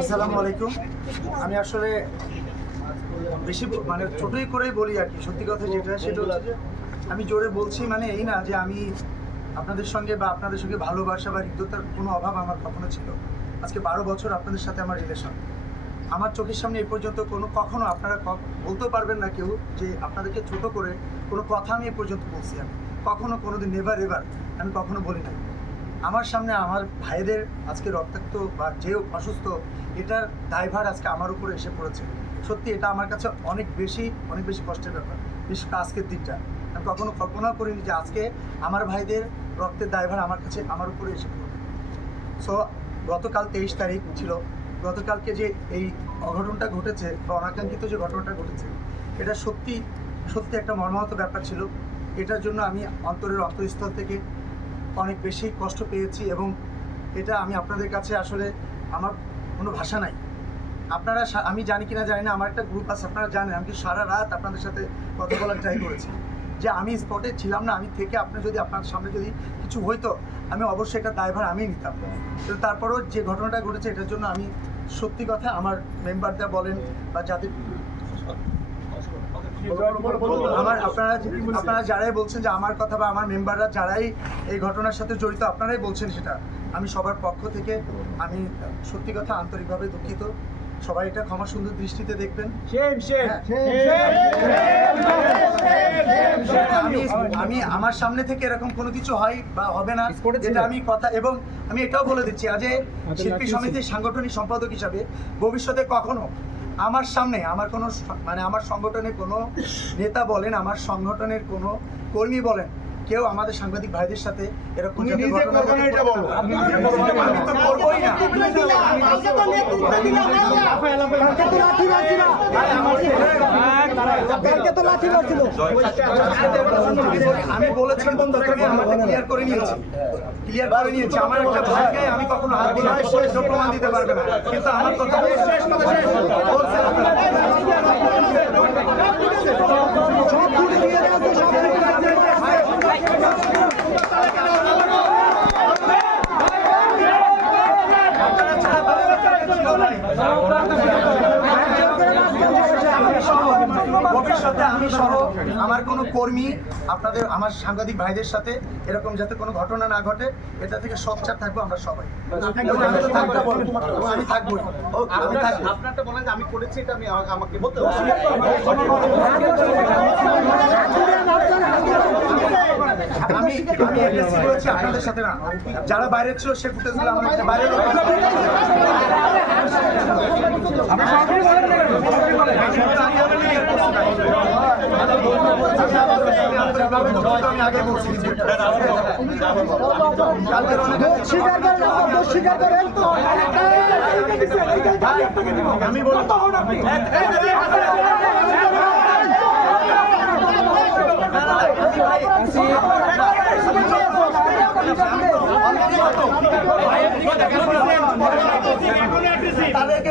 আসসালামু আলাইকুম। আমি আসলে বেশি মানে ছোটই করেই বলি আর কি, সত্যি কথা যেটা, সেটা আমি জোরে বলছি মানে এই না যে আমি আপনাদের সঙ্গে বা আপনাদের সঙ্গে ভালোবাসা বা হৃদ্যতার কোনো অভাব আমার কখনো ছিল আজকে বারো বছর আপনাদের সাথে আমার রিলেশন আমার চোখের সামনে এ পর্যন্ত কোনো, কখনো আপনারা বলতেও পারবেন না কেউ যে আপনাদেরকে ছোট করে কোনো কথা আমি এ পর্যন্ত বলছি আমি। কখনো কোনোদিন নেভার এভার আমি কখনো বলি নাই। আমার সামনে আমার ভাইদের আজকে রক্তাক্ত বা যে অসুস্থ, এটার দায়ভার আজকে আমার উপরে এসে পড়েছে। সত্যি এটা আমার কাছে অনেক বেশি অনেক বেশি কষ্টের ব্যাপার। বিশেষ করে আজকের দিনটা। আমি কখনো কল্পনা করিনি যে আজকে আমার ভাইদের রক্তের দায়ভার আমার কাছে, আমার উপরে এসে পড়বে। সো গতকাল তেইশ তারিখ ছিল। গতকালকে যে এই অঘটনটা ঘটেছে বা অনাকাঙ্ক্ষিত যে ঘটনাটা ঘটেছে, এটা সত্যি সত্যি একটা মর্মাহত ব্যাপার ছিল। এটার জন্য আমি অন্তরের অন্তঃস্থল থেকে অনেক বেশি কষ্ট পেয়েছি এবং এটা আমি আপনাদের কাছে আসলে আমার কোনো ভাষা নাই। আপনারা আমি জানি কিনা জানি না, আমার একটা গ্রুপ আছে, আপনারা জানেন, আমি সারা রাত আপনাদের সাথে কথা বলার ট্রাই করেছি। যে আমি স্পটে ছিলাম না, আমি থেকে আপনি যদি আপনার সামনে যদি কিছু হইতো, আমি অবশ্যই এটা দায়ভার আমিই নিতাম। কিন্তু তারপরেও যে ঘটনাটা ঘটেছে, এটার জন্য আমি সত্যি কথা আমার মেম্বাররা বলেন বা যাদের আমার আপনারা আপনারা যারাই বলছেন যে আমার কথা বা আমার মেম্বাররা যারাই এই ঘটনার সাথে জড়িত আপনারাই বলছেন সেটা। আমি সবার পক্ষ থেকে আমি সত্যি কথা আন্তরিকভাবে দুঃখিত। সবাই এটা ক্ষমা সুন্দর দৃষ্টিতে দেখবেন। হ্যাঁ। আমি আমি আমার সামনে থেকে এরকম কোনো কিছু হয় বা হবে না যেটা আমি কথা এবং আমি এটাও বলে দিচ্ছি আজ এই শিল্পী সমিতির সাংগঠনিক সম্পাদক হিসাবে ভবিষ্যতে কখনো আমার সামনে, আমার কোনো মানে আমার সংগঠনের কোনো নেতা বলেন, আমার সংগঠনের কোনো কর্মী বলেন কেউ আমাদের সাংবাদিক ভাইদের সাথে এরকম। আমি আমাকে ক্লিয়ার করে নিয়েছি। ক্লিয়ার করে নিয়েছি। আমার একটা ভাইকে আমি কখনো হাত প্রমাণ দিতে পারবে না। কিন্তু আমার কথা শেষ কথা শেষ। ভবিষ্যতে আমি সহ আমার কোনো কর্মী আপনাদের আমার সাংবাদিক ভাইদের সাথে এরকম যাতে কোনো ঘটনা না ঘটে এটা থেকে সোচ্চার থাকব আমরা সবাই আমি থাকব আমি থাকব আমি থাকব আপনারটা বলেন যে আমি করেছি এটা আমি আমাকে- আমাকে বলতে হবে। আমি হয়েছি আপনাদের সাথে না। যারা বাইরে ছিল সে ফুটেজগুলো আমার বাইরে আমি আগে বলছি কালকের তাদেরকে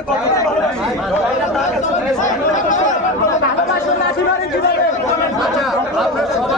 আচ্ছা আপনার সবাই